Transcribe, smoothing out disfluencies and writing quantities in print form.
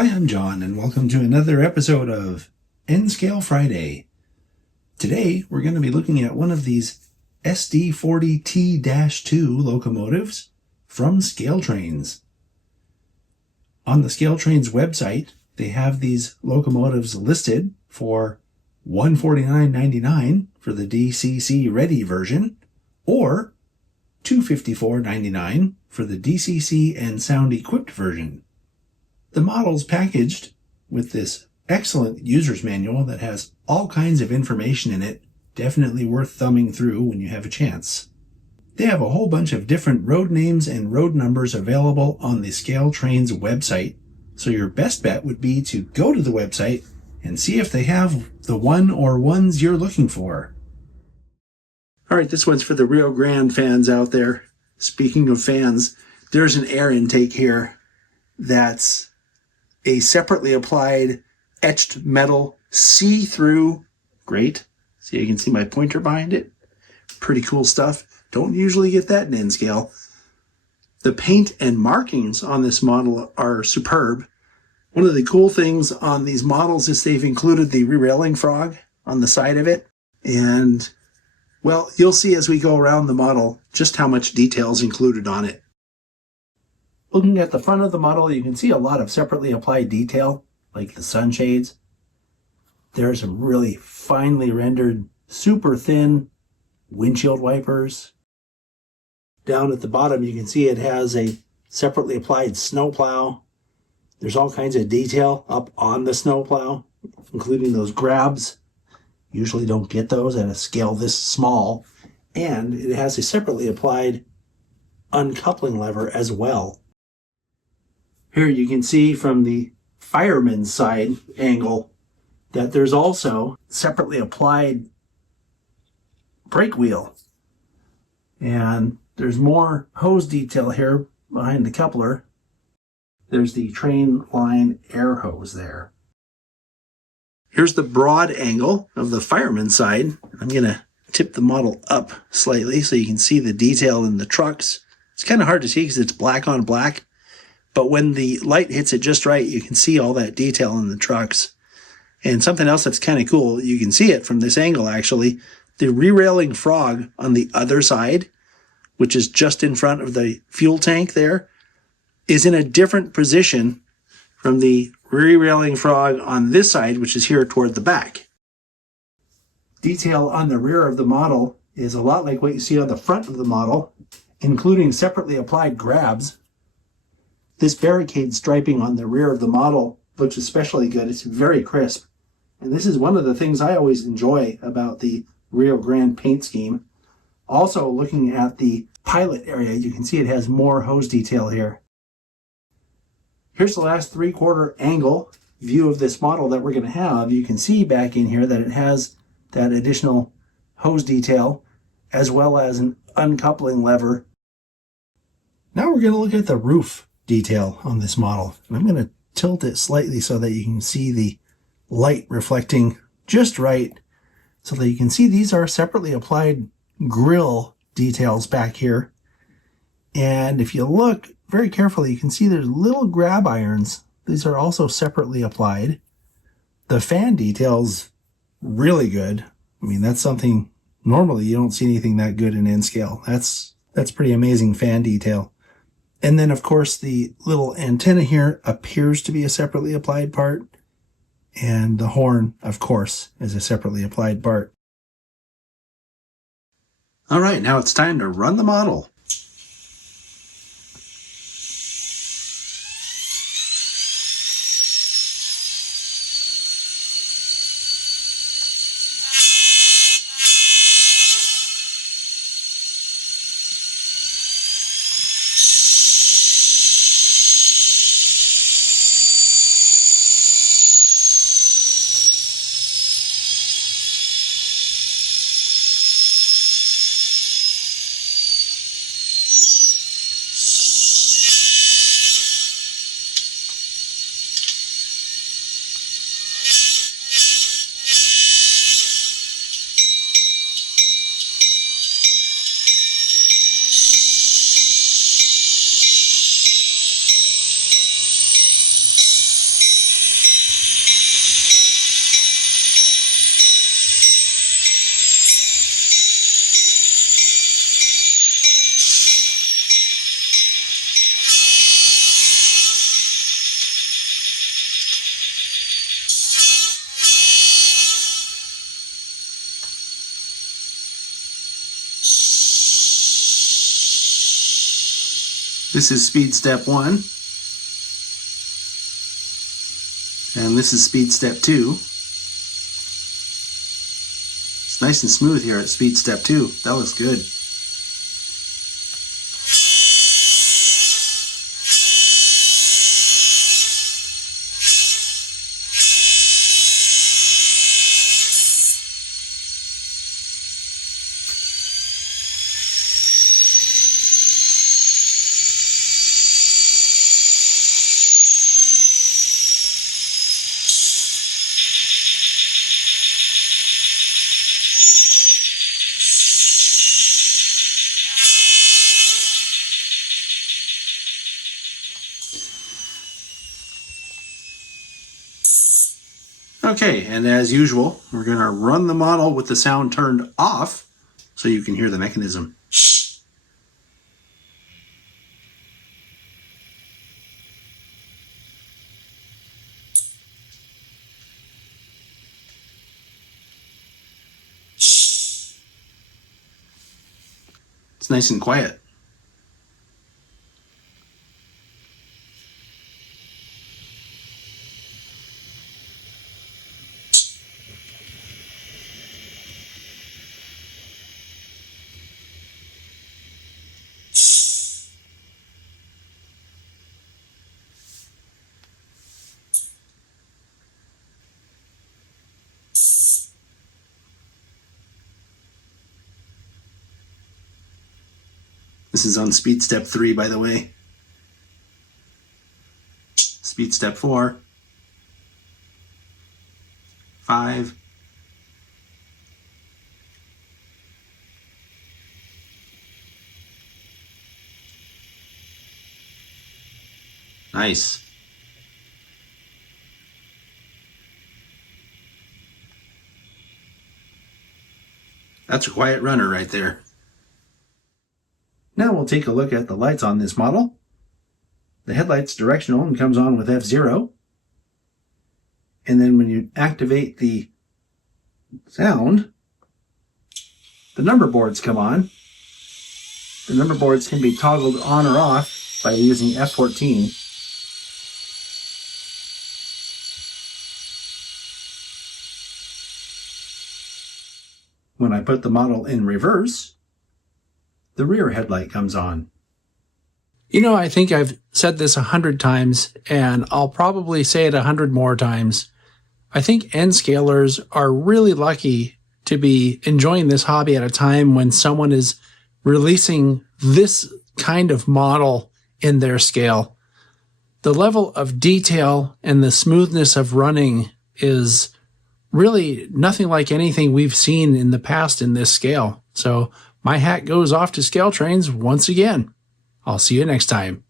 Hi, I'm John, and welcome to another episode of N-Scale Friday. Today, we're going to be looking at one of these SD40T-2 locomotives from Scale Trains. On the Scale Trains website, they have these locomotives listed for $149.99 for the DCC Ready version, or $254.99 for the DCC and Sound Equipped version. The model's packaged with this excellent user's manual that has all kinds of information in it, definitely worth thumbing through when you have a chance. They have a whole bunch of different road names and road numbers available on the Scale Trains website, so your best bet would be to go to the website and see if they have the one or ones you're looking for. Alright, this one's for the Rio Grande fans out there. Speaking of fans, there's an air intake here that's a separately applied etched metal see-through grate. So you can see my pointer behind it. Pretty cool stuff. Don't usually get that in N-Scale. The paint and markings on this model are superb. One of the cool things on these models is they've included the re-railing frog on the side of it. And, well, you'll see as we go around the model just how much detail is included on it. Looking at the front of the model, you can see a lot of separately applied detail, like the sunshades. There are some really finely rendered, super thin windshield wipers. Down at the bottom, you can see it has a separately applied snowplow. There's all kinds of detail up on the snowplow, including those grabs. Usually don't get those at a scale this small. And it has a separately applied uncoupling lever as well. Here you can see from the fireman's side angle that there's also separately applied brake wheel. And there's more hose detail here behind the coupler. There's the train line air hose there. Here's the broad angle of the fireman's side. I'm going to tip the model up slightly so you can see the detail in the trucks. It's kind of hard to see because it's black on black. But when the light hits it just right, you can see all that detail in the trucks. And something else that's kind of cool, you can see it from this angle actually, the re-railing frog on the other side, which is just in front of the fuel tank there, is in a different position from the re-railing frog on this side, which is here toward the back. Detail on the rear of the model is a lot like what you see on the front of the model, including separately applied grabs. This barricade striping on the rear of the model looks especially good. It's very crisp. And this is one of the things I always enjoy about the Rio Grande paint scheme. Also, looking at the pilot area, you can see it has more hose detail here. Here's the last 3/4 angle view of this model that we're going to have. You can see back in here that it has that additional hose detail as well as an uncoupling lever. Now we're going to look at the roof detail on this model. And I'm going to tilt it slightly so that you can see the light reflecting just right, so that you can see these are separately applied grill details back here. And if you look very carefully, you can see there's little grab irons. These are also separately applied. The fan detail's really good. I mean, that's something normally you don't see anything that good in N-Scale. That's pretty amazing fan detail. And then, of course, the little antenna here appears to be a separately applied part. And the horn, of course, is a separately applied part. All right, now it's time to run the model. This is speed step 1. And this is speed step 2. It's nice and smooth here at speed step 2. That looks good. Okay, and as usual, we're going to run the model with the sound turned off so you can hear the mechanism. It's nice and quiet. This is on speed step 3, by the way. Speed step 4. 5. Nice. That's a quiet runner right there. Now we'll take a look at the lights on this model. The headlight's directional and comes on with F0. And then when you activate the sound, the number boards come on. The number boards can be toggled on or off by using F14. When I put the model in reverse, the rear headlight comes on. You know, I think I've said this 100 times, and I'll probably say it 100 more times. I think end scalers are really lucky to be enjoying this hobby at a time when someone is releasing this kind of model in their scale. The level of detail and the smoothness of running is really nothing like anything we've seen in the past in this scale. So my hat goes off to Scale Trains once again. I'll see you next time.